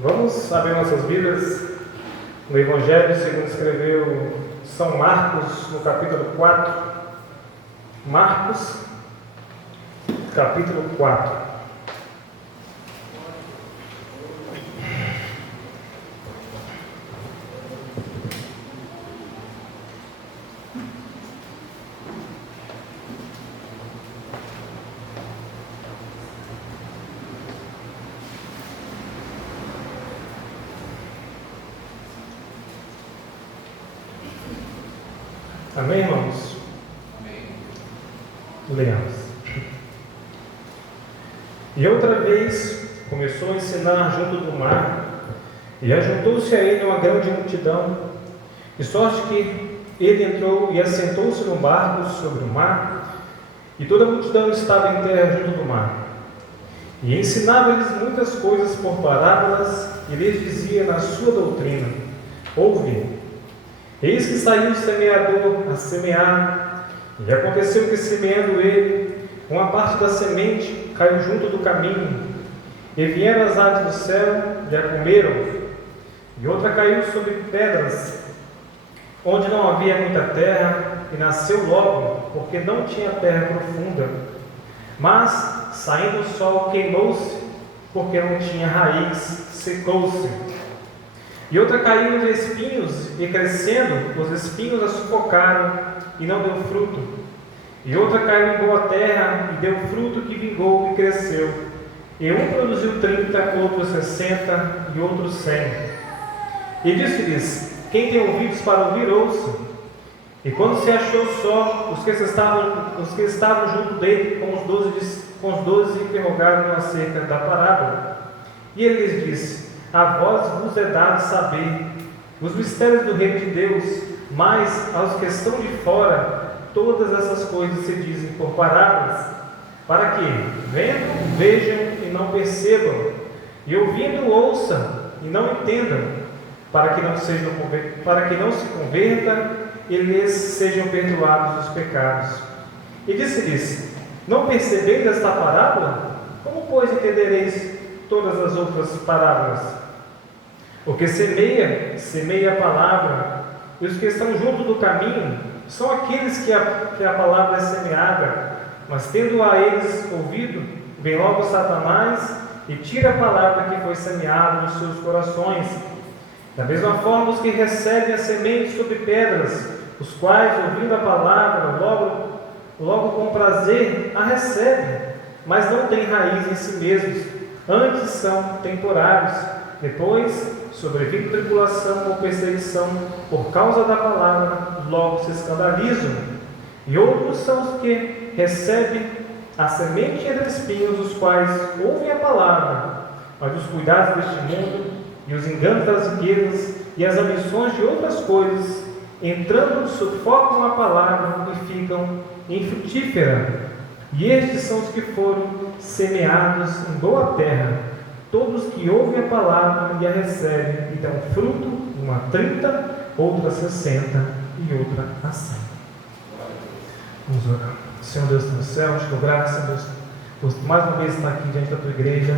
Vamos abrir nossas Bíblias no Evangelho segundo escreveu São Marcos, no capítulo 4. Marcos, capítulo 4. Amém, irmãos? Amém. Leamos. E outra vez começou a ensinar junto do mar, e ajuntou-se a ele uma grande multidão, de sorte que ele entrou e assentou-se no barco sobre o mar, e toda a multidão estava em terra junto do mar. E ensinava-lhes muitas coisas por parábolas, e lhes dizia na sua doutrina: ouve. Eis que saiu o semeador a semear, e aconteceu que, semeando ele, uma parte da semente caiu junto do caminho, e vieram as aves do céu e a comeram, e outra caiu sobre pedras, onde não havia muita terra, e nasceu logo, porque não tinha terra profunda. Mas, saindo o sol, queimou-se, porque não tinha raiz, secou-se. E outra caiu entre espinhos, e crescendo, os espinhos a sufocaram, e não deu fruto. E outra caiu em boa terra, e deu fruto que vingou e cresceu. E um produziu 30, outro 60, e outro 100. E disse-lhes: quem tem ouvidos para ouvir, ouça. E quando se achou só, os que estavam junto dele, com os 12 interrogaram acerca da parábola. E ele lhes disse: a vós vos é dado saber os mistérios do reino de Deus, mas aos que estão de fora, todas essas coisas se dizem por parábolas, para que, vendo, vejam e não percebam, e ouvindo, ouçam e não entendam, para que não se convertam e lhes sejam perdoados os pecados. E disse-lhes: não percebeis esta parábola? Como, pois, entendereis todas as outras parábolas? O que semeia, semeia a palavra, e os que estão junto do caminho são aqueles que a palavra é semeada, mas tendo a eles ouvido, vem logo Satanás e tira a palavra que foi semeada nos seus corações. Da mesma forma, os que recebem a semente sobre pedras, os quais, ouvindo a palavra, logo com prazer a recebem, mas não têm raiz em si mesmos, antes são temporários. Depois, sobrevindo tribulação ou perseguição por causa da palavra, logo se escandalizam. E outros são os que recebem a semente entre espinhos, os quais ouvem a palavra, mas os cuidados deste mundo e os enganos das riquezas e as ambições de outras coisas, entrando, sufocam a palavra e ficam infrutífera. E estes são os que foram semeados em boa terra, todos que ouvem a palavra e a recebem, e dão fruto, uma 30, outra 60 e outra a 100. Vamos orar. Senhor Deus do céu, te dou graça, Deus, por mais uma vez estar aqui diante da tua igreja,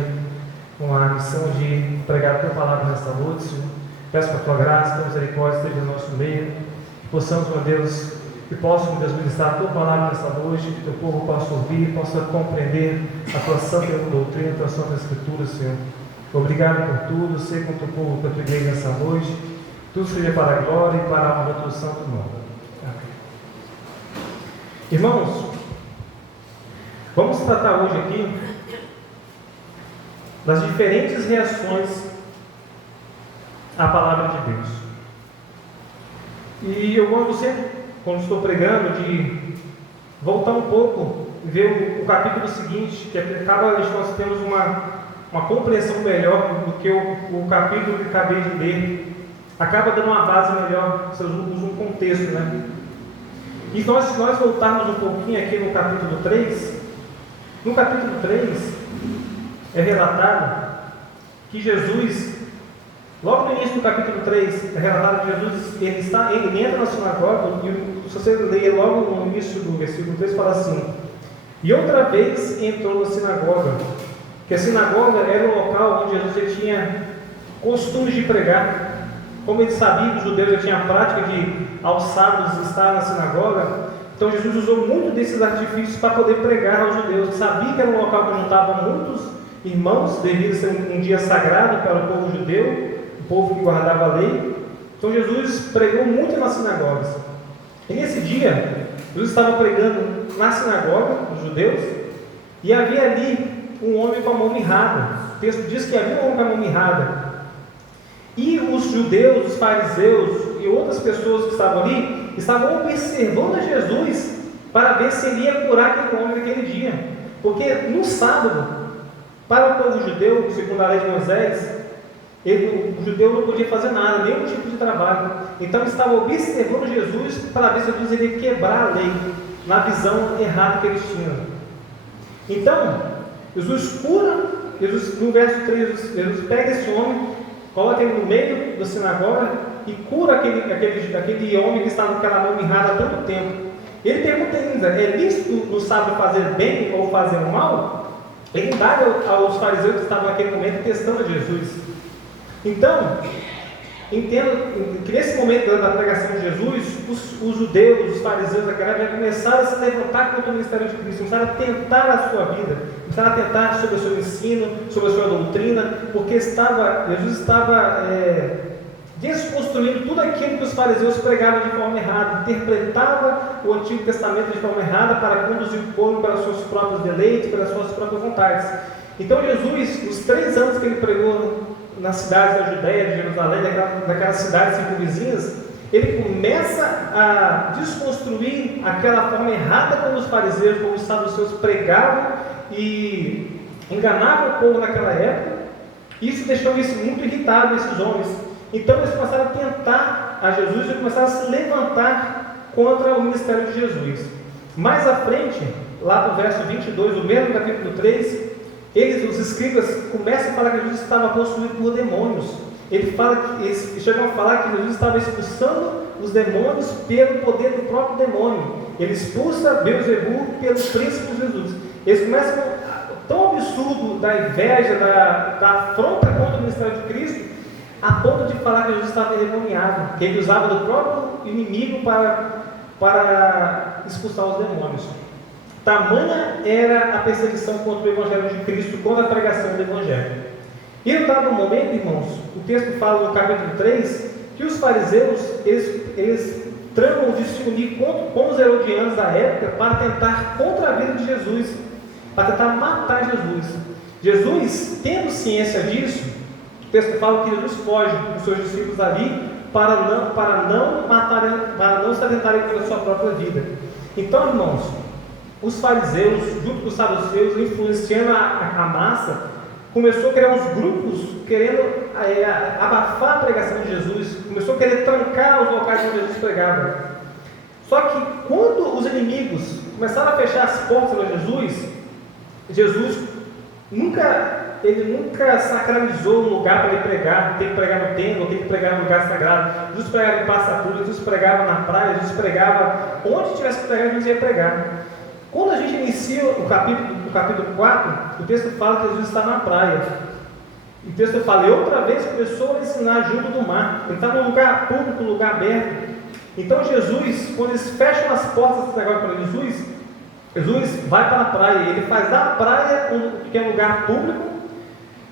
com a missão de pregar a tua palavra nesta noite, Senhor. Peço para a tua graça, tua misericórdia esteja no nosso meio, que possamos, meu Deus, que possamos, Deus, ministrar a tua palavra nesta noite, que teu povo possa ouvir, possa compreender a tua santa doutrina, a tua santa escritura, Senhor. Obrigado por tudo, sei com o teu povo, com a tua igreja nessa noite, tudo seja para a glória e para a honra do teu santo nome. Amém. Irmãos, vamos tratar hoje aqui das diferentes reações à palavra de Deus. E eu gosto sempre, quando estou pregando, de voltar um pouco e ver o capítulo seguinte, que cada vez nós temos uma compreensão melhor do que o capítulo que acabei de ler, acaba dando uma base melhor, se usamos um contexto, né? E se nós voltarmos um pouquinho aqui no capítulo 3, no capítulo 3 é relatado que Jesus, logo no início do capítulo 3, é relatado que Jesus ele entra na sinagoga, e se você ler logo no início do versículo 3, fala assim: e outra vez entrou na sinagoga, que a sinagoga era o local onde Jesus tinha costumes de pregar. Como ele sabia que os judeus já tinham a prática de, aos sábados, estar na sinagoga, então Jesus usou muito desses artifícios para poder pregar aos judeus. Ele sabia que era um local que juntava muitos irmãos, devido a ser um dia sagrado para o povo judeu, o povo que guardava a lei. Então Jesus pregou muito nas sinagogas. E nesse dia, Jesus estava pregando na sinagoga dos judeus, e havia ali um homem com a mão mirrada. O texto diz que havia um homem com a mão mirrada. E os judeus, os fariseus e outras pessoas que estavam ali, estavam observando a Jesus para ver se ele ia curar aquele homem naquele dia. Porque no sábado, para o povo judeu, segundo a lei de Moisés, o judeu não podia fazer nada, nenhum tipo de trabalho. Então estava observando Jesus para ver se Jesus iria quebrar a lei, na visão errada que eles tinham. Então, Jesus cura, no verso 3, Jesus pega esse homem, coloca ele no meio da sinagoga e cura aquele homem que estava com aquela mão mirrada há tanto tempo. Ele pergunta ainda: é lícito no sábado fazer bem ou fazer mal? Ele dá aos fariseus que estavam naquele momento testando Jesus. Então, entendo que nesse momento da pregação de Jesus, os judeus, os fariseus daquela época começaram a se levantar contra o ministério de Cristo, começaram a tentar a sua vida, começaram a tentar sobre o seu ensino, sobre a sua doutrina, porque Jesus estava desconstruindo tudo aquilo que os fariseus pregavam de forma errada, interpretava o Antigo Testamento de forma errada para conduzir o povo para os seus próprios deleites, para as suas próprias vontades. Então Jesus, nos 3 anos que ele pregou nas cidades da Judéia, de Jerusalém, daquelas cidades circunvizinhas, ele começa a desconstruir aquela forma errada como os fariseus, como os saduceus pregavam e enganavam o povo naquela época. Isso deixou isso muito irritado, esses homens. Então eles começaram a tentar a Jesus e começaram a se levantar contra o ministério de Jesus. Mais à frente, lá no verso 22, do mesmo capítulo 3, os escribas, começam a falar que Jesus estava possuído por demônios. Eles chegam a falar que Jesus estava expulsando os demônios pelo poder do próprio demônio. Ele expulsa Beelzebul pelo príncipe de Jesus. Eles começam tão absurdo da inveja, da afronta contra o ministério de Cristo, a ponto de falar que Jesus estava endemoniado, que ele usava do próprio inimigo para expulsar os demônios. Tamanha era a perseguição contra o Evangelho de Cristo, contra a pregação do Evangelho. E em um dado momento, irmãos, o texto fala no capítulo 3, que os fariseus, eles tramam de se unir com os herodianos da época para tentar contra a vida de Jesus, para tentar matar Jesus. Jesus, tendo ciência disso, o texto fala que Jesus foge com os seus discípulos ali para não se atentarem pela sua própria vida. Então, irmãos, os fariseus, junto com os saduceus, influenciando a massa, começou a criar uns grupos querendo abafar a pregação de Jesus, começou a querer trancar os locais onde Jesus pregava. Só que quando os inimigos começaram a fechar as portas para Jesus nunca sacralizou um lugar para ele pregar. Tem que pregar no templo, tem que pregar no lugar sagrado. Jesus pregava em praça pública, Jesus pregava na praia, Jesus pregava onde tivesse que pregar, Jesus ia pregar. Quando a gente inicia o capítulo 4, o texto fala que Jesus está na praia. O texto fala, e outra vez começou a ensinar junto do mar. Ele estava num lugar público, num lugar aberto. Então Jesus, quando eles fecham as portas do negócio para Jesus vai para a praia. Ele faz da praia, que é um lugar público,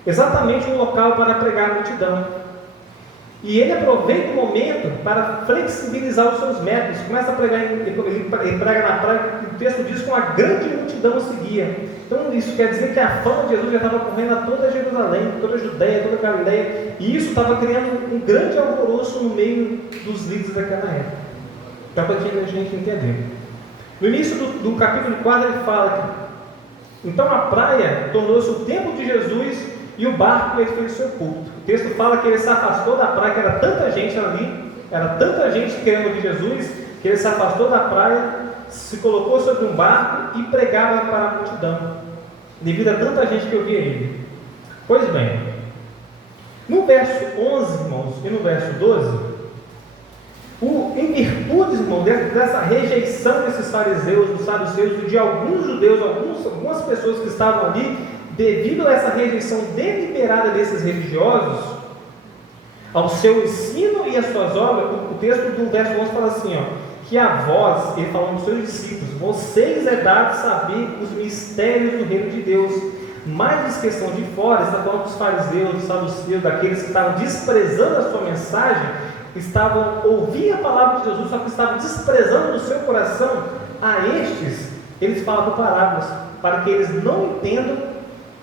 exatamente um local para pregar a multidão. E ele aproveita o momento para flexibilizar os seus métodos. Começa a pregar, ele prega na praia, o texto diz que uma grande multidão o seguia. Então isso quer dizer que a fama de Jesus já estava correndo a toda Jerusalém, toda a Judéia, toda a Galileia, e isso estava criando um grande alvoroço no meio dos líderes daquela época. Então, para a gente entender. No início do capítulo 4 ele fala que então a praia tornou-se o templo de Jesus e o barco ele fez seu culto. O texto fala que ele se afastou da praia, que era tanta gente ali, era tanta gente querendo ouvir Jesus, que ele se afastou da praia, se colocou sobre um barco e pregava para a multidão, devido a tanta gente que ouvia ele. Pois bem, no verso 11, irmãos, e no verso 12, em virtude, irmão, dessa rejeição desses fariseus, dos saduceus, de alguns judeus, algumas pessoas que estavam ali, devido a essa rejeição deliberada desses religiosos, Ao seu ensino e às suas obras. O texto do verso 11 fala assim, ó, que a vós, ele falando dos seus discípulos, vocês é dado saber os mistérios do reino de Deus, mas os que estão de fora, está falando dos fariseus, dos saduceus, daqueles que estavam desprezando a sua mensagem, ouviam a palavra de Jesus, só que estavam desprezando no seu coração. A estes, eles falavam parábolas, para que eles não entendam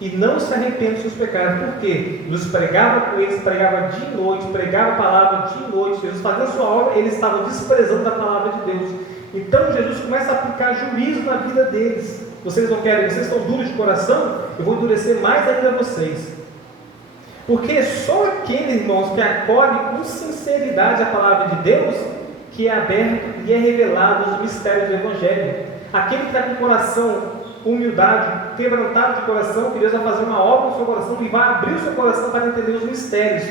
e não se arrependam dos seus pecados. Por quê? Jesus pregava com eles, pregava dia e noite, pregava a palavra dia e noite. Jesus fazia a sua obra, eles estavam desprezando a palavra de Deus. Então Jesus começa a aplicar juízo na vida deles. Vocês não querem, vocês estão duros de coração, eu vou endurecer mais ainda vocês. Porque só aquele, irmãos, que acolhe com sinceridade a palavra de Deus, que é aberto e é revelado os mistérios do Evangelho. Aquele que está com o coração, humildade, quebrantado de coração, que Deus vai fazer uma obra no seu coração e vai abrir o seu coração para entender os mistérios.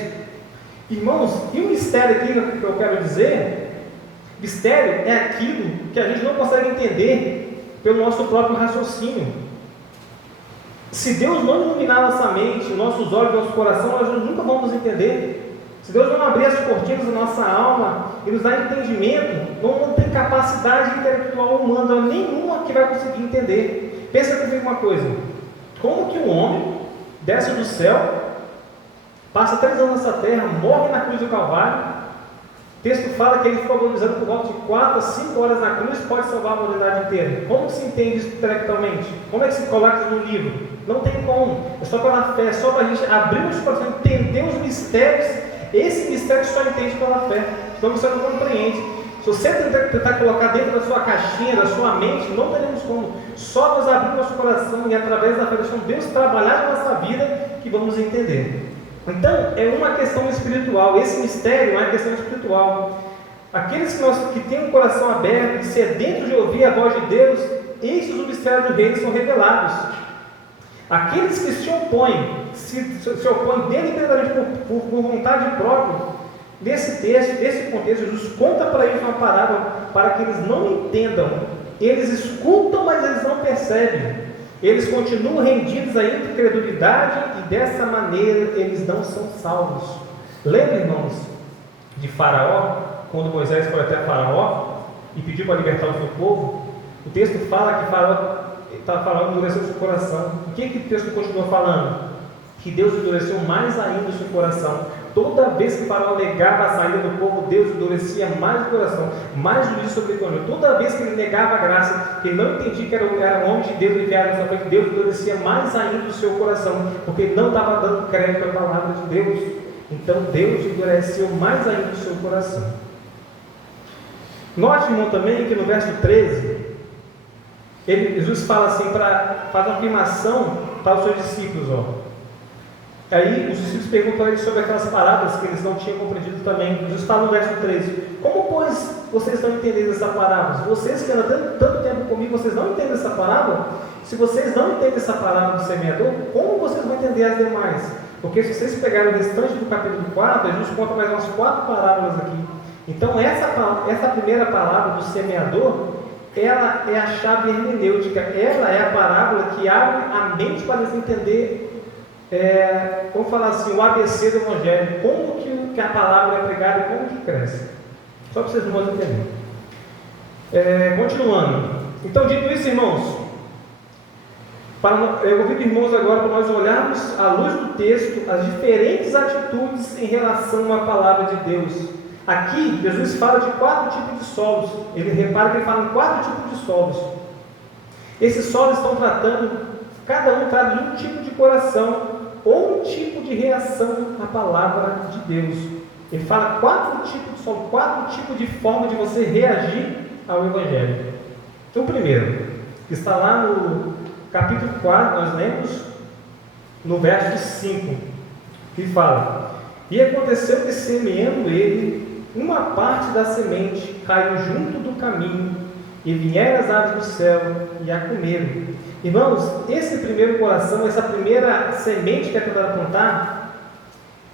Irmãos, e o mistério aqui que eu quero dizer, mistério é aquilo que a gente não consegue entender pelo nosso próprio raciocínio. Se Deus não iluminar nossa mente, nossos olhos, nosso coração, nós nunca vamos entender. Se Deus não abrir as cortinas da nossa alma e nos dar entendimento, não tem capacidade intelectual humana nenhuma que vai conseguir entender. Pensa comigo uma coisa: como que um homem desce do céu, passa 3 anos nessa terra, morre na cruz do Calvário, o texto fala que ele ficou agonizando por volta de 4 a 5 horas na cruz, pode salvar a humanidade inteira? Como se entende isso intelectualmente? Como é que se coloca isso no livro? Não tem como. É só pela fé, é só para a gente abrir os corações, entender os mistérios. Esse mistério só entende pela fé, então você não compreende. Se você tentar colocar dentro da sua caixinha, da sua mente, não teremos como. Só nós abrir nosso coração e através da fé, Deus trabalhar na nossa vida, que vamos entender. Então, é uma questão espiritual. Esse mistério é uma questão espiritual. Aqueles que têm um coração aberto, que sedentos de ouvir a voz de Deus, esses os mistérios do reino são revelados. Aqueles que se opõem, se opõem deliberadamente por vontade própria, nesse texto, nesse contexto, Jesus conta para eles uma parábola para que eles não entendam. Eles escutam, mas eles não percebem. Eles continuam rendidos à incredulidade e dessa maneira eles não são salvos. Lembra, irmãos, de Faraó, quando Moisés foi até Faraó e pediu para libertar o seu povo? O texto fala que Faraó endureceu o seu coração. O que o texto continua falando? Que Deus endureceu mais ainda o seu coração. Toda vez que Faraó negava a saída do povo, Deus endurecia mais o coração, mais juízo sobre a economia. Toda vez que ele negava a graça, que ele não entendia que era um homem de Deus enviado na sua frente, Deus endurecia mais ainda o seu coração, porque ele não estava dando crédito à palavra de Deus. Então Deus endureceu mais ainda o seu coração. Note, irmão, também que no verso 13, Jesus fala assim, faz uma afirmação para os seus discípulos, ó. Aí os discípulos perguntam a ele sobre aquelas parábolas que eles não tinham compreendido também. Jesus fala no verso 13: como, pois, vocês estão entendendo essa parábola? Vocês que andam tanto tempo comigo, vocês não entendem essa parábola? Se vocês não entendem essa parábola do semeador, como vocês vão entender as demais? Porque se vocês pegarem o restante do capítulo 4, Jesus conta mais umas 4 parábolas aqui. Então essa primeira palavra do semeador, ela é a chave hermenêutica. Ela é a parábola que abre a mente para eles entender, vamos falar assim, o ABC do Evangelho, como que a palavra é pregada e como que cresce. Só para vocês não entenderem. Continuando. Então, dito isso, irmãos, eu convido irmãos agora para nós olharmos à luz do texto as diferentes atitudes em relação à palavra de Deus. Aqui, Jesus fala de 4 tipos de solos. Ele repara que ele fala em 4 tipos de solos. Esses solos estão cada um trata de um tipo de coração ou um tipo de reação à palavra de Deus. Ele fala 4 tipos de solo, 4 tipos de forma de você reagir ao Evangelho. Então, o primeiro, que está lá no capítulo 4, nós lemos no verso 5, que fala: e aconteceu que, semeando ele, uma parte da semente caiu junto do caminho, e vieram as aves do céu e a comeram. Irmãos, esse primeiro coração, essa primeira semente que é tentada plantar,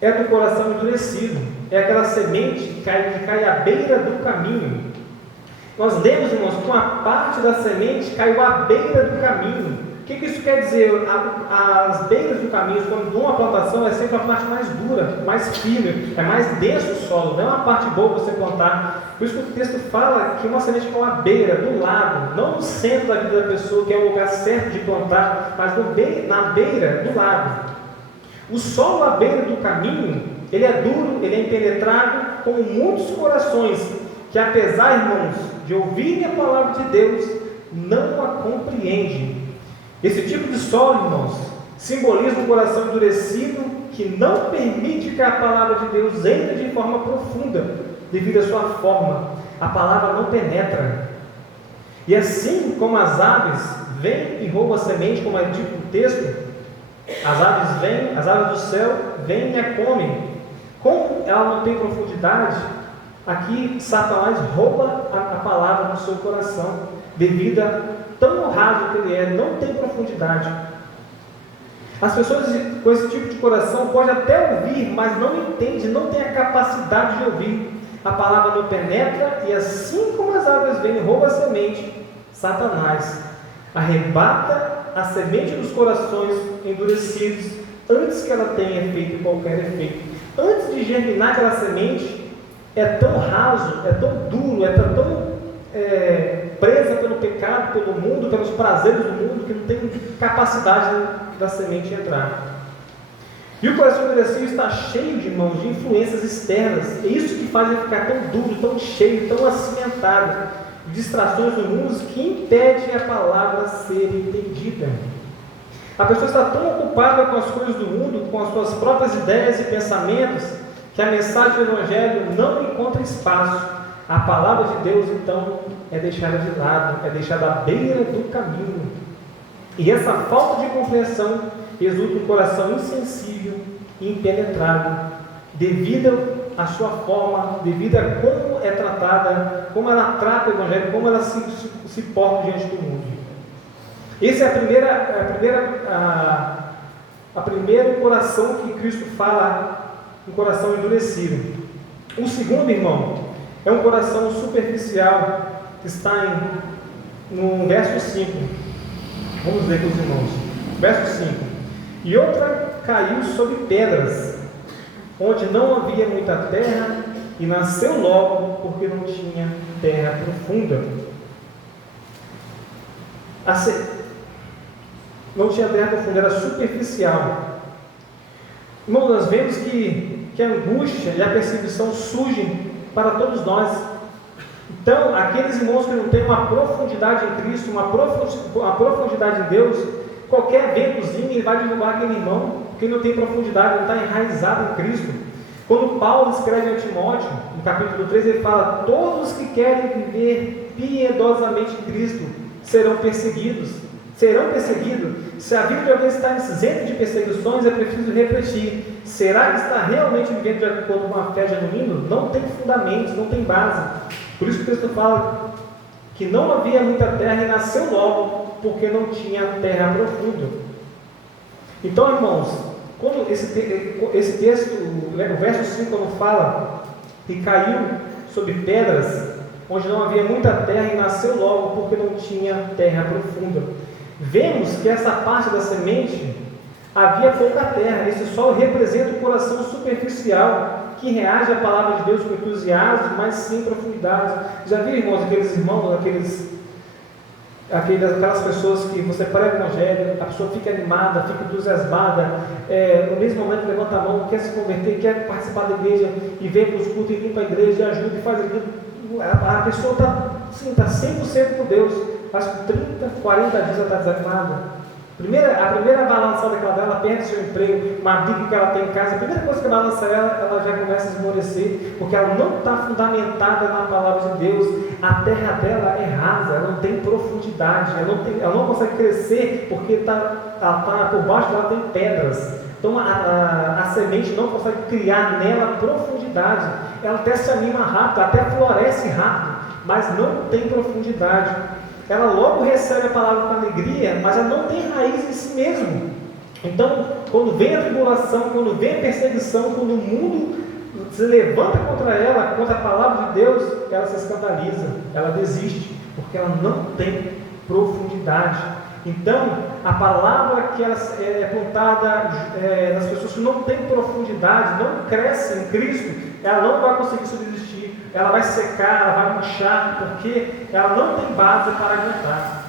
é do coração endurecido. É aquela semente que cai à beira do caminho. Nós lemos, irmãos, que uma parte da semente caiu à beira do caminho. O que isso quer dizer? As beiras do caminho, quando uma plantação, é sempre a parte mais dura, mais firme, é mais denso o solo, não é uma parte boa você plantar. Por isso que o texto fala que uma semente com a beira, do lado, não no centro da vida da pessoa, que é o lugar certo de plantar, mas na beira, do lado. O solo à beira do caminho, ele é duro, ele é impenetrável, como muitos corações, que apesar, irmãos, de ouvirem a palavra de Deus, não a compreendem. Esse tipo de solo, irmãos, simboliza um coração endurecido que não permite que a palavra de Deus entre de forma profunda, devido à sua forma. A palavra não penetra. E assim como as aves vêm e roubam a semente, como é dito no texto, as aves do céu vêm e a comem. Como ela não tem profundidade, aqui Satanás rouba a palavra do seu coração, devido a tão raso que ele é, não tem profundidade. As pessoas com esse tipo de coração podem até ouvir, mas não entendem, não têm a capacidade de ouvir. A palavra não penetra, e assim como as aves vêm e roubam a semente, Satanás arrebata a semente dos corações endurecidos, antes que ela tenha feito qualquer efeito. Antes de germinar aquela semente, é tão raso, é tão duro, é tão presa pelo pecado, pelo mundo, pelos prazeres do mundo, que não tem capacidade da semente entrar. E o coração endurecido está cheio de, irmãos, de influências externas. É isso que faz ele ficar tão duro, tão cheio, tão acimentado, distrações do mundo que impedem a palavra ser entendida. A pessoa está tão ocupada com as coisas do mundo, com as suas próprias ideias e pensamentos, que a mensagem do Evangelho não encontra espaço. A palavra de Deus, então, é deixada de lado, é deixada à beira do caminho. E essa falta de compreensão resulta em um coração insensível e impenetrável, devido à sua forma, devido a como é tratada, como ela trata o Evangelho, como ela se porta diante do mundo. Esse é a primeira coração que Cristo fala, um coração endurecido. O segundo, irmão, é um coração superficial, que está no verso 5. Vamos ler com os irmãos. Verso 5. E outra caiu sobre pedras, onde não havia muita terra, e nasceu logo, porque não tinha terra profunda. Não tinha terra profunda, era superficial. Irmãos, nós vemos que a angústia e a perseguição surgem para todos nós. Então, aqueles irmãos que não têm uma profundidade em Cristo, uma profundidade em Deus, qualquer ventozinho ele vai derrubar aquele irmão, porque ele não tem profundidade, não está enraizado em Cristo. Quando Paulo escreve a Timóteo, no capítulo 3, ele fala: todos que querem viver piedosamente em Cristo serão perseguidos. Serão perseguidos. Se a vida de alguém está isenta de perseguições, é preciso refletir: será que está realmente vivendo de acordo com uma fé genuína? Não tem fundamentos, não tem base. Por isso que o texto fala que não havia muita terra e nasceu logo, porque não tinha terra profunda. Então, irmãos, quando esse texto, o verso 5, quando fala que caiu sobre pedras, onde não havia muita terra e nasceu logo, porque não tinha terra profunda, vemos que essa parte da semente havia pouca terra. Esse solo representa o coração superficial, que reage à palavra de Deus com entusiasmo, mas sem profundidade. Já viu, irmãos, aquelas pessoas que você prega o Evangelho, a pessoa fica animada, fica entusiasmada, no mesmo momento levanta a mão, quer se converter, quer participar da igreja, e vem para os cultos e limpa a igreja, e ajuda e faz aquilo. A pessoa está 100% com Deus, mas com 30, 40 dias ela está desanimada. A primeira balançada que ela dá, ela perde seu emprego, uma briga que ela tem em casa, a primeira coisa que balança ela já começa a esmorecer, porque ela não está fundamentada na palavra de Deus. A terra dela é rasa, ela não tem profundidade, ela não consegue crescer, porque por baixo dela tem pedras. Então a semente não consegue criar nela profundidade. Ela até se anima rápido, até floresce rápido, mas não tem profundidade. Ela logo recebe a palavra com alegria, mas ela não tem raiz em si mesmo. Então, quando vem a tribulação, quando vem a perseguição, quando o mundo se levanta contra ela, contra a palavra de Deus, ela se escandaliza, ela desiste, porque ela não tem profundidade. Então, a palavra que ela é plantada nas pessoas que não têm profundidade, não crescem em Cristo, ela não vai conseguir subsistir, ela vai secar, ela vai murchar, porque ela não tem base para aguentar.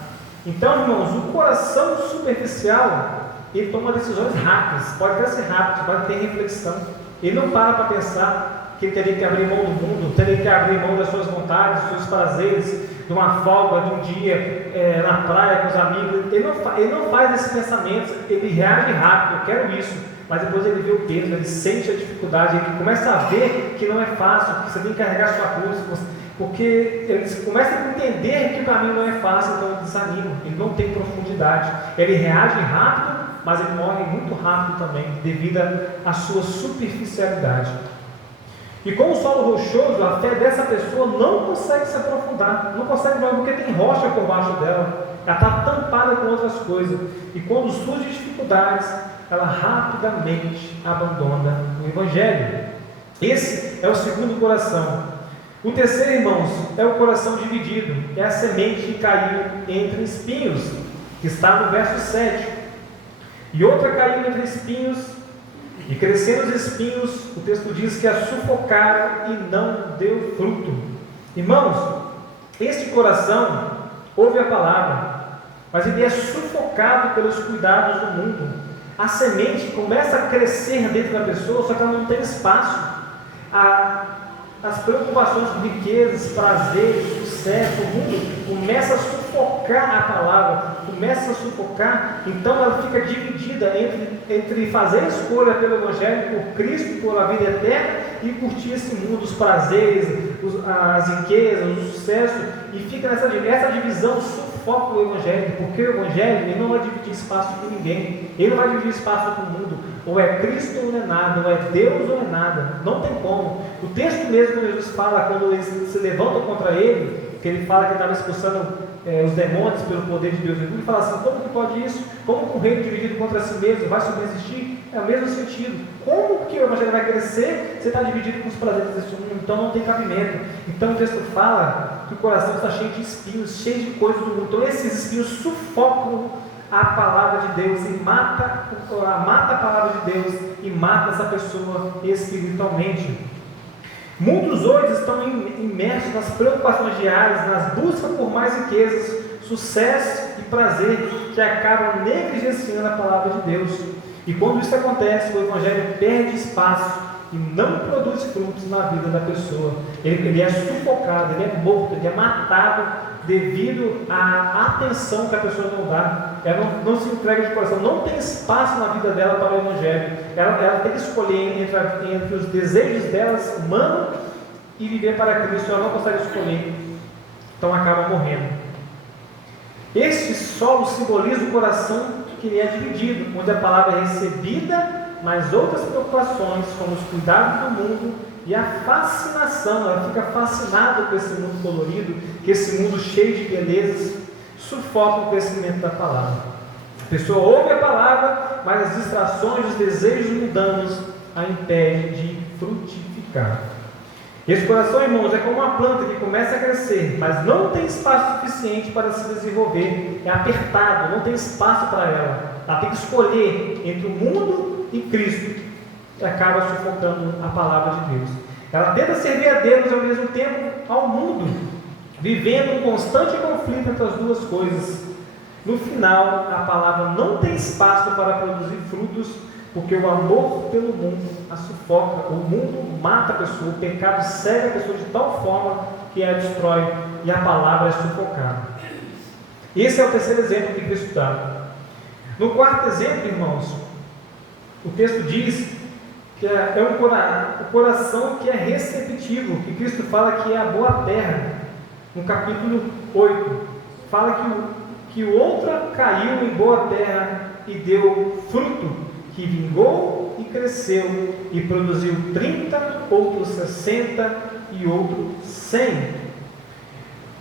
Então, irmãos, o coração superficial, ele toma decisões rápidas, pode até ser rápido, pode ter reflexão, ele não para pensar que ele teria que abrir mão do mundo, teria que abrir mão das suas vontades, dos seus prazeres, de uma folga, de um dia na praia com os amigos. Ele não faz esses pensamentos, ele reage rápido, eu quero isso, mas depois ele vê o peso, ele sente a dificuldade, ele começa a ver que não é fácil, que você tem que carregar sua cruz, porque ele começa a entender que o caminho não é fácil, então ele desanima, ele não tem profundidade, ele reage rápido, mas ele morre muito rápido também, devido à sua superficialidade. E com o solo rochoso, a fé dessa pessoa não consegue se aprofundar, não consegue mais, porque tem rocha por baixo dela, ela está tampada com outras coisas, e quando surgem dificuldades, ela rapidamente abandona o Evangelho. Esse é o segundo coração. O terceiro, irmãos, é o coração dividido, é a semente que caiu entre espinhos, que está no verso 7. E outra caiu entre espinhos, e crescendo os espinhos, o texto diz que a sufocaram e não deu fruto. Irmãos, este coração ouve a palavra, mas ele é sufocado pelos cuidados do mundo. A semente começa a crescer dentro da pessoa, só que ela não tem espaço. As preocupações com riquezas, prazeres, sucesso, o mundo começa a sufocar a palavra, começa a sufocar, então ela fica dividida entre fazer a escolha pelo Evangelho, por Cristo, por a vida eterna, e curtir esse mundo, os prazeres, as riquezas, o sucesso, e fica essa divisão sufoca o Evangelho, porque o Evangelho ele não vai dividir espaço com ninguém, ele não vai dividir espaço com o mundo, ou é Cristo ou não é nada, ou é Deus ou é nada, não tem como. O texto mesmo, quando Jesus fala, quando eles se levantam contra ele, que ele fala que estava expulsando os demônios pelo poder de Deus, ele fala assim, como que pode isso? Como que um reino dividido contra si mesmo vai subsistir? É o mesmo sentido. Como que o Evangelho vai crescer se está dividido com os prazeres desse mundo? Então não tem cabimento. Então o texto fala que o coração está cheio de espinhos, cheio de coisas do mundo. Então esses espinhos sufocam a palavra de Deus e mata a palavra de Deus e mata essa pessoa espiritualmente. Muitos hoje estão imersos nas preocupações diárias, nas buscas por mais riquezas, sucesso e prazer, que acabam negligenciando a palavra de Deus. E quando isso acontece, o Evangelho perde espaço e não produz frutos na vida da pessoa. Ele é sufocado, ele é morto, ele é matado devido à atenção que a pessoa não dá. Ela não se entrega de coração, não tem espaço na vida dela para o Evangelho. Ela tem que escolher entre os desejos delas humanos e viver para Cristo. Ela não consegue escolher, então acaba morrendo. Este solo simboliza o coração que é dividido, onde a palavra é recebida, mas outras preocupações, como os cuidados do mundo e a fascinação, ela fica fascinada com esse mundo colorido, com esse mundo cheio de belezas, sufoca o crescimento da palavra. A pessoa ouve a palavra, mas as distrações, os desejos mundanos a impedem de frutificar. Esse coração, irmãos, é como uma planta que começa a crescer, mas não tem espaço suficiente para se desenvolver, é apertado, não tem espaço para ela. Ela tem que escolher entre o mundo e Cristo, e acaba sufocando a palavra de Deus. Ela tenta servir a Deus e ao mesmo tempo ao mundo, vivendo um constante conflito entre as duas coisas. No final, a palavra não tem espaço para produzir frutos, porque o amor pelo mundo a sufoca, o mundo mata a pessoa, o pecado cega a pessoa de tal forma que a destrói e a palavra é sufocada. Esse é o terceiro exemplo que Cristo dá. No quarto exemplo, irmãos, o texto diz que é um coração que é receptivo, que Cristo fala que é a boa terra. No capítulo 8, fala que outra caiu em boa terra e deu fruto, que vingou e cresceu, e produziu 30, outro 60 e outro 100.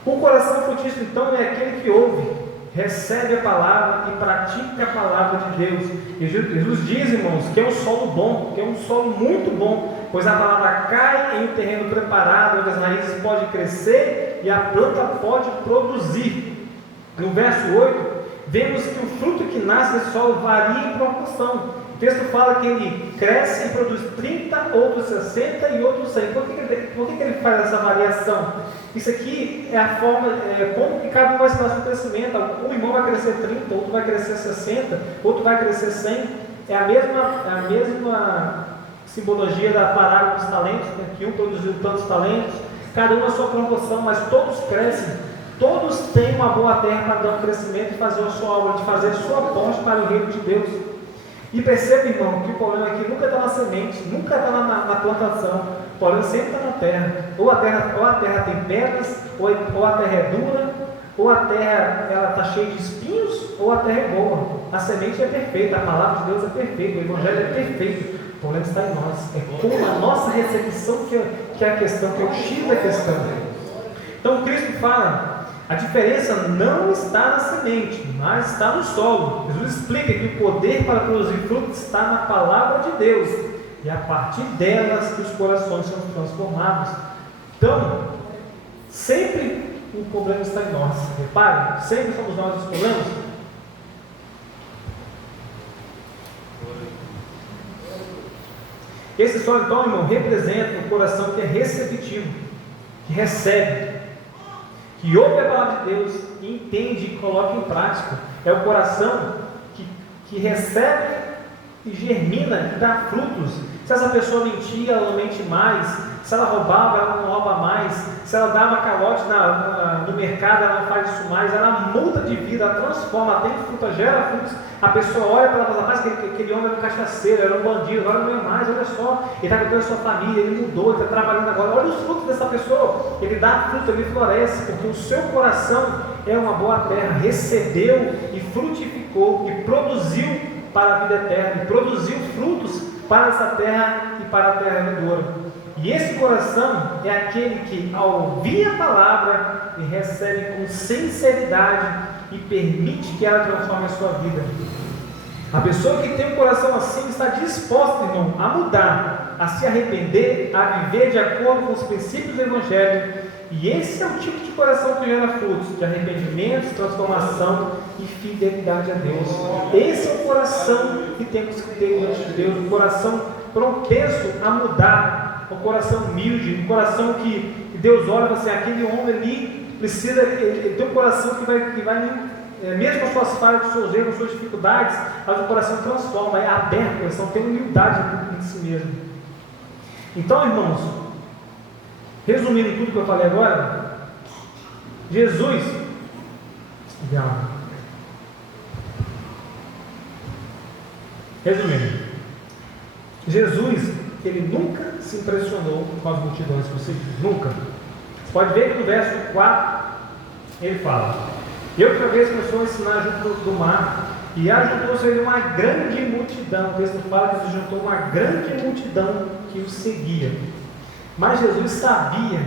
O coração frutífero, então, é aquele que ouve, recebe a palavra e pratica a palavra de Deus. E Jesus diz, irmãos, que é um solo bom, que é um solo muito bom, pois a palavra cai em um terreno preparado, onde as raízes podem crescer e a planta pode produzir. No verso 8, vemos que o fruto que nasce desse solo varia em proporção. O texto fala que ele cresce e produz 30, outros 60 e outros 100. Por que ele faz essa variação? Isso aqui é a forma, como que cada um vai se dar seu crescimento. Um irmão vai crescer 30, outro vai crescer 60, outro vai crescer 100. É a mesma simbologia da parábola dos talentos, né? Que um produziu tantos talentos, cada um a sua proporção, mas todos crescem. Todos têm uma boa terra para dar um crescimento e fazer a sua obra, de fazer a sua ponte para o reino de Deus. E perceba, irmão, que o problema aqui nunca está na semente, nunca está na plantação, o problema sempre está na terra. Ou a terra tem pedras, ou a terra é dura, ou a terra está cheia de espinhos, ou a terra é boa. A semente é perfeita, a palavra de Deus é perfeita, o Evangelho é perfeito. O problema está em nós, é como a nossa recepção que é a questão, que é o X da questão. Então Cristo fala, a diferença não está na semente, mas está no solo. Jesus explica que o poder para produzir frutos está na palavra de Deus, e a partir delas que os corações são transformados. Então, sempre o problema está em nós. Repare, sempre somos nós os problemas. Esse solo, então, irmão, representa um coração que é receptivo, que recebe, que ouve a palavra de Deus, entende e coloca em prática. É o coração que recebe e germina e dá frutos. Se essa pessoa mentia, ela não mente mais. Se ela roubava, ela não rouba mais. Se ela dava calote no mercado, ela não faz isso mais. Ela muda de vida, ela transforma, ela tem fruta, gera frutos. A pessoa olha para ela e fala, mas aquele homem era um cachaceiro, era um bandido, agora não é mais, olha só, ele está cuidando da sua família, ele mudou, ele está trabalhando agora. Olha os frutos dessa pessoa, ele dá fruto, ele floresce, porque o seu coração é uma boa terra, recebeu e frutificou e produziu para a vida eterna, e produziu frutos para essa terra e para a terra vindoura. E esse coração é aquele que, ao ouvir a palavra, ele recebe com sinceridade e permite que ela transforme a sua vida. A pessoa que tem um coração assim está disposta, irmão, a mudar, a se arrepender, a viver de acordo com os princípios do Evangelho. E esse é o tipo de coração que gera frutos de arrependimento, transformação e fidelidade a Deus. Esse é o coração que temos que ter diante de Deus, um coração propenso a mudar, um coração humilde, um coração que Deus olha e fala assim, aquele homem ali precisa, ele tem um coração que vai mesmo com as suas falhas, com os seus erros, com as suas dificuldades, mas o coração transforma, é aberto, o coração tem humildade em si mesmo. Então, irmãos, resumindo tudo que eu falei agora, Jesus, ele nunca se impressionou com as multidões que você viu, nunca. Você pode ver que no verso 4, ele fala, e outra vez começou a ensinar junto do mar, e ajuntou-se ele uma grande multidão. O texto fala que se juntou uma grande multidão que o seguia. Mas Jesus sabia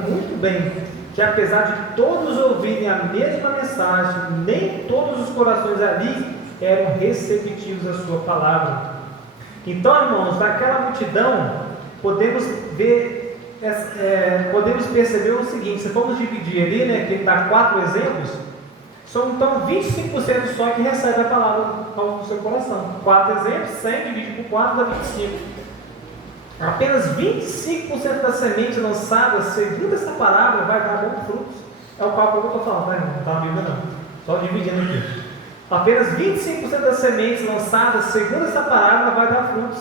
muito bem que apesar de todos ouvirem a mesma mensagem, nem todos os corações ali eram receptivos à sua palavra. Então, irmãos, daquela multidão, podemos perceber o seguinte, se formos dividir ali, né, que ele dá 4 exemplos, são então 25% só que recebe a palavra no seu coração. 4 exemplos, 100 dividido por 4 dá 25. Apenas 25% da semente lançada, segundo essa palavra, vai dar bons frutos. É o cálculo que eu estou falando, né? Não está na Bíblia não, só dividindo aqui. Apenas 25% das sementes lançadas, segundo essa palavra, vai dar frutos.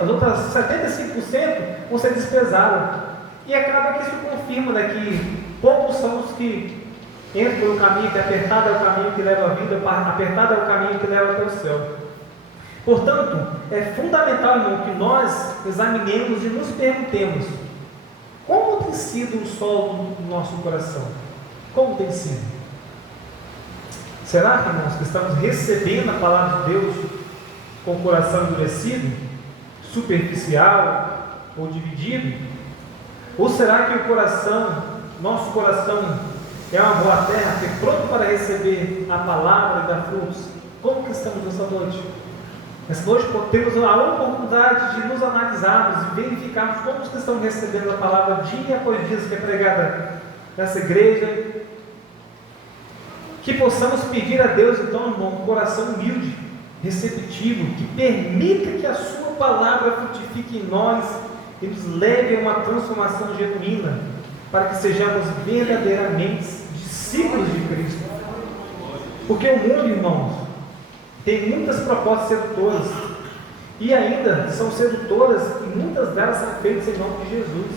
As outras 75% vão ser desprezadas. E acaba que isso confirma, né, que poucos são os que entram pelo caminho, que apertado é o caminho que leva à vida, apertado é o caminho que leva até o céu. Portanto, é fundamental, irmão, que nós examinemos e nos perguntemos, como tem sido o solo do nosso coração? Como tem sido? Será, irmãos, que estamos recebendo a palavra de Deus com o coração endurecido, superficial ou dividido? Ou será que nosso coração é uma boa terra, que é pronto para receber a palavra e dar frutos? Como que estamos nessa noite? Nessa noite temos a oportunidade de nos analisarmos e verificarmos como que estamos recebendo a palavra dia após dia que é pregada nessa igreja, Que possamos pedir a Deus, então, irmão, um coração humilde, receptivo, que permita que a sua palavra frutifique em nós e nos leve a uma transformação genuína, para que sejamos verdadeiramente discípulos de Cristo. Porque o mundo, irmãos, tem muitas propostas sedutoras, e ainda são sedutoras, e muitas delas são feitas em nome de Jesus.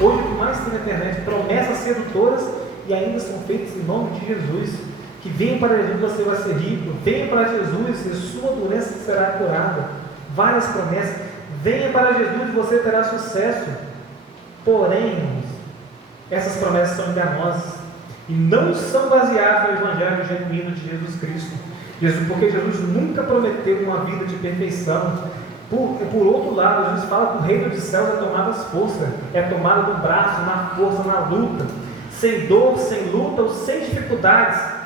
Hoje o que mais tem na internet, promessas sedutoras, e ainda são feitas em nome de Jesus. Que venha para Jesus, você vai ser rico. Venha para Jesus e sua doença será curada. Várias promessas. Venha para Jesus e você terá sucesso. Porém, irmãos, essas promessas são enganosas e não são baseadas no Evangelho genuíno de Jesus Cristo. Porque Jesus nunca prometeu uma vida de perfeição. Por outro lado, Jesus fala que o reino dos céus é tomado às forças, é tomado no braço, na força, na luta, sem dor, sem luta ou sem dificuldades.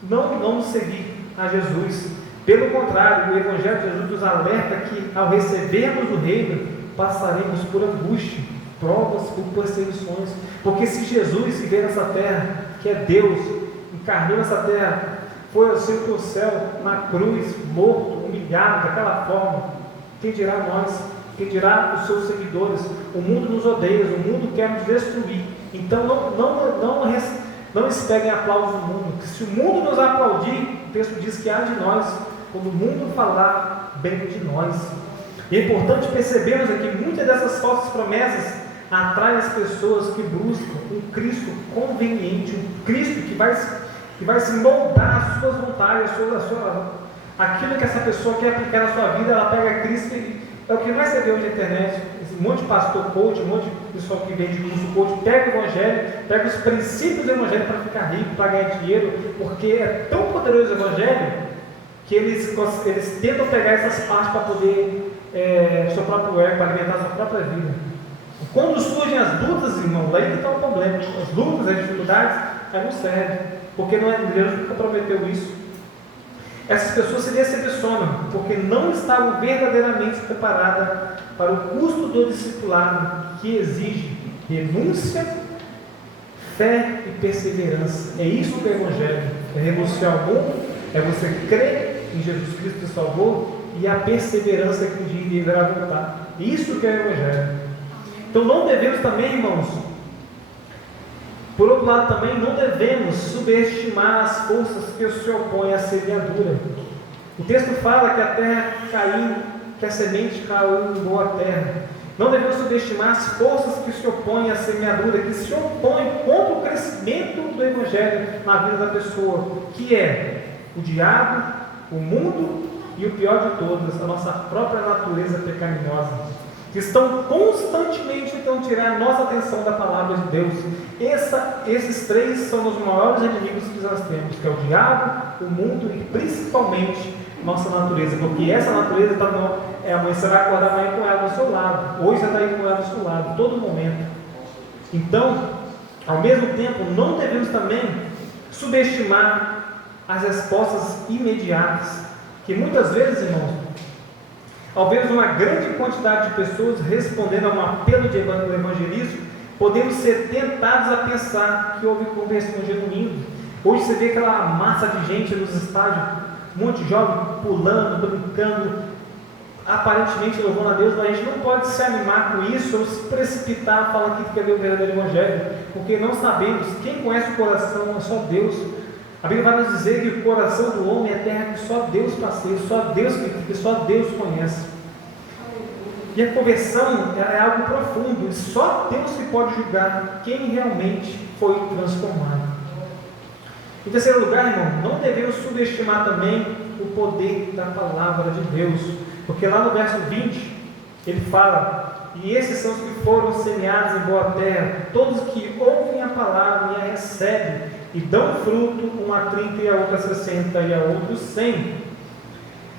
Não seguir a Jesus. Pelo contrário, o Evangelho de Jesus nos alerta que, ao recebermos o reino, passaremos por angústia, provas, por perseguições. Porque se Jesus viver nessa terra, que é Deus, encarnou nessa terra, foi assim para o céu, na cruz, morto, humilhado, daquela forma, quem dirá nós? Quem dirá os seus seguidores? O mundo nos odeia, o mundo quer nos destruir. Então não esperem aplausos do mundo, que se o mundo nos aplaudir, o texto diz que há de nós, quando o mundo falar bem de nós. E é importante percebermos aqui, muitas dessas falsas promessas atraem as pessoas que buscam um Cristo conveniente, um Cristo que vai se moldar às suas vontades, aquilo que essa pessoa quer aplicar na sua vida. Ela pega Cristo e é o que mais você vê hoje na internet. Um monte de pastor coach, um monte de pessoal que vende curso coach, pega o Evangelho, pega os princípios do Evangelho para ficar rico, para ganhar dinheiro, porque é tão poderoso o Evangelho que eles tentam pegar essas partes para poder seu próprio ego, para alimentar a sua própria vida. E quando surgem as lutas, irmão, aí que está o problema. As lutas, as dificuldades, aí não serve, porque Deus nunca prometeu isso. Essas pessoas se decepcionam, porque não estavam verdadeiramente preparadas para o custo do discipulado, que exige renúncia, fé e perseverança. É isso que é o Evangelho: é renunciar ao mundo, é você crer em Jesus Cristo te salvou, e a perseverança que um dia deverá voltar. Isso que é o Evangelho. Então não devemos também, irmãos, por outro lado também, não devemos subestimar as forças que se opõem à semeadura. O texto fala que a terra caiu, que a semente caiu em boa terra. Não devemos subestimar as forças que se opõem à semeadura, que se opõem contra o crescimento do Evangelho na vida da pessoa, que é o diabo, o mundo e o pior de todas, a nossa própria natureza pecaminosa, que estão constantemente tentando tirar a nossa atenção da palavra de Deus. Esses três são os maiores inimigos que nós temos, que é o diabo, o mundo e principalmente nossa natureza, porque essa natureza amanhã você vai acordar amanhã com ela do seu lado, hoje você está aí com ela do seu lado, todo momento. Então, ao mesmo tempo, não devemos também subestimar as respostas imediatas, que muitas vezes, irmãos, ao vermos uma grande quantidade de pessoas respondendo a um apelo de evangelismo, podemos ser tentados a pensar que houve conversão genuína. Hoje você vê aquela massa de gente nos estádios, um monte de jovens pulando, brincando, aparentemente louvando a Deus, mas a gente não pode se animar com isso ou se precipitar falando que quer ver o verdadeiro Evangelho, porque não sabemos. Quem conhece o coração é só Deus. A Bíblia vai nos dizer que o coração do homem é terra que só Deus passeia, só Deus que só Deus conhece. E a conversão é algo profundo, e só Deus que pode julgar quem realmente foi transformado. Em terceiro lugar, irmão, não devemos subestimar também o poder da palavra de Deus, porque lá no verso 20, ele fala: e esses são os que foram semeados em boa terra, todos que ouvem a palavra e a recebem, e dão fruto, um a 30 e a outro a 60 e a outro 100.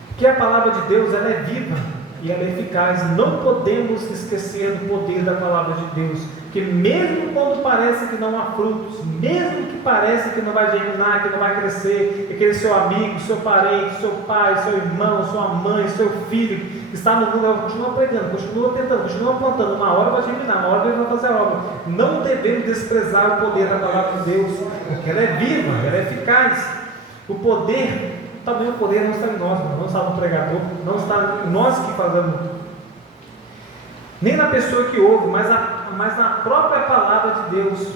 Porque a palavra de Deus, ela é viva e ela é eficaz. Não podemos esquecer do poder da palavra de Deus, que mesmo quando parece que não há frutos, mesmo que parece que não vai germinar, que não vai crescer, que aquele seu amigo, seu parente, seu pai, seu irmão, sua mãe, seu filho, que está no mundo, continua pregando, continua tentando, continua plantando, uma hora vai germinar, uma hora Deus vai fazer a obra. Não devemos desprezar o poder da palavra de Deus, porque ela é viva, ela é eficaz. O poder, também o poder não está em nós, não está no pregador, não está em nós que fazemos, nem na pessoa que ouve, mas na própria palavra de Deus.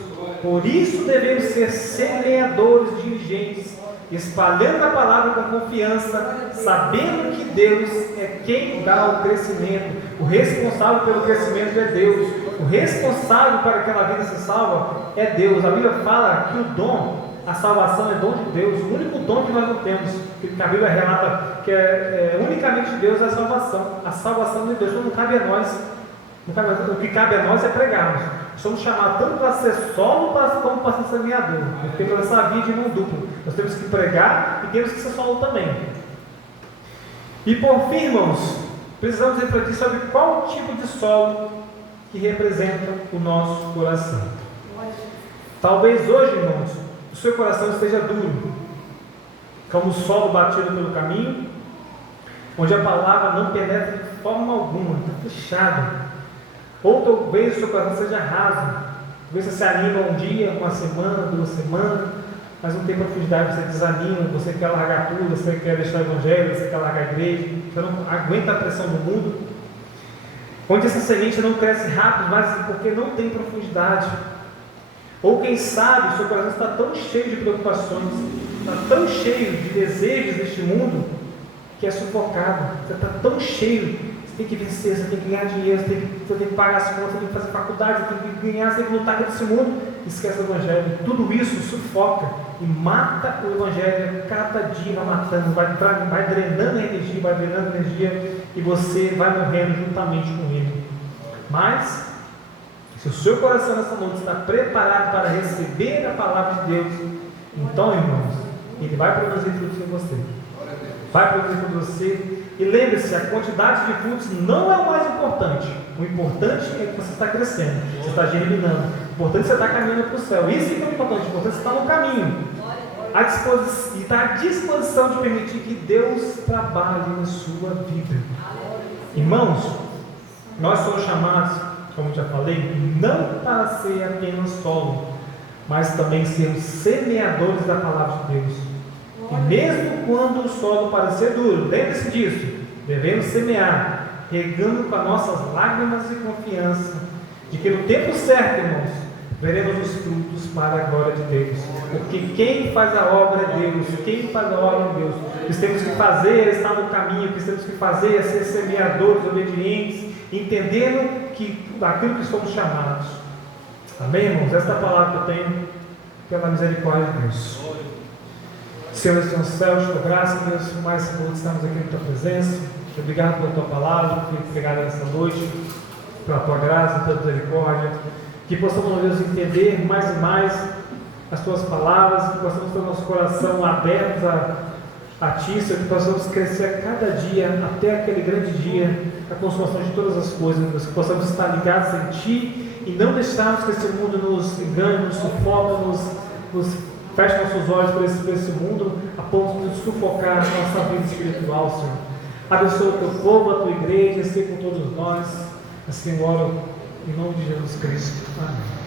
Por isso devemos ser semeadores diligentes, espalhando a palavra com confiança, sabendo que Deus é quem dá o crescimento. O responsável pelo crescimento é Deus. O responsável para que aquela vida se salva é Deus. A Bíblia fala que o dom, a salvação é dom de Deus. O único dom que nós não temos, que a Bíblia relata que é unicamente de Deus, é a salvação. A salvação de Deus não cabe a nós. O que cabe a nós é pregarmos. Somos chamados tanto para ser solo como para ser semeador. Nós temos essa via de mão dupla. Nós temos que pregar e temos que ser solo também. E por fim, irmãos, precisamos refletir sobre qual tipo de solo que representa o nosso coração. Talvez hoje, irmãos, o seu coração esteja duro, como o solo batido pelo caminho, onde a palavra não penetra de forma alguma, está fechado. Ou talvez o seu coração seja raso. Talvez você se anima um dia, uma semana, 2 semanas, mas não tem profundidade, você desanima, você quer largar tudo, você quer deixar o evangelho, você quer largar a igreja, você não aguenta a pressão do mundo. Onde essa semente não cresce rápido, mas porque não tem profundidade. Ou quem sabe, o seu coração está tão cheio de preocupações, está tão cheio de desejos deste mundo, que é sufocado. Você está tão cheio. Você tem que vencer, você tem que ganhar dinheiro, você tem que pagar as contas, você tem que fazer faculdade, você tem que ganhar, você tem que lutar contra esse mundo. Esquece o Evangelho. Tudo isso sufoca e mata o Evangelho. Cada dia vai matando, vai drenando a energia, e você vai morrendo juntamente com ele. Mas, se o seu coração nessa noite está preparado para receber a palavra de Deus, então, irmãos, ele vai produzir frutos em você. Vai produzir frutos em você. E lembre-se, a quantidade de frutos não é o mais importante. O importante é que você está crescendo, você está germinando. O importante é que você está caminhando para o céu. Isso é o importante. O importante é que você está no caminho. E está à disposição de permitir que Deus trabalhe na sua vida. Irmãos, nós somos chamados, como já falei, não para ser apenas solo, mas também sermos semeadores da palavra de Deus. E mesmo quando o solo parecer duro, lembre-se disso, devemos semear, regando com as nossas lágrimas e confiança, de que no tempo certo, irmãos, veremos os frutos para a glória de Deus. Porque quem faz a obra é Deus, quem faz a obra é Deus. O que temos que fazer é estar no caminho, o que temos que fazer é ser semeadores, obedientes, entendendo aquilo que somos chamados. Amém, irmãos? Esta é a palavra que eu tenho pela misericórdia de Deus. Senhor, Senhor céu, te dou graça, Deus, por mais que estamos aqui na tua presença. Obrigado pela tua palavra, obrigado nessa noite, pela tua graça, pela tua misericórdia. Que possamos, Deus, entender mais e mais as tuas palavras, que possamos ter o nosso coração aberto a ti, Senhor, que possamos crescer a cada dia, até aquele grande dia, a consumação de todas as coisas, Deus, que possamos estar ligados em ti e não deixarmos que esse mundo nos engane, nos sufoque, nos feche nossos olhos para esse mundo, a ponto de sufocar a nossa vida espiritual, Senhor. Abençoa o teu povo, a tua igreja, seja com todos nós. Assim oro em nome de Jesus Cristo. Amém.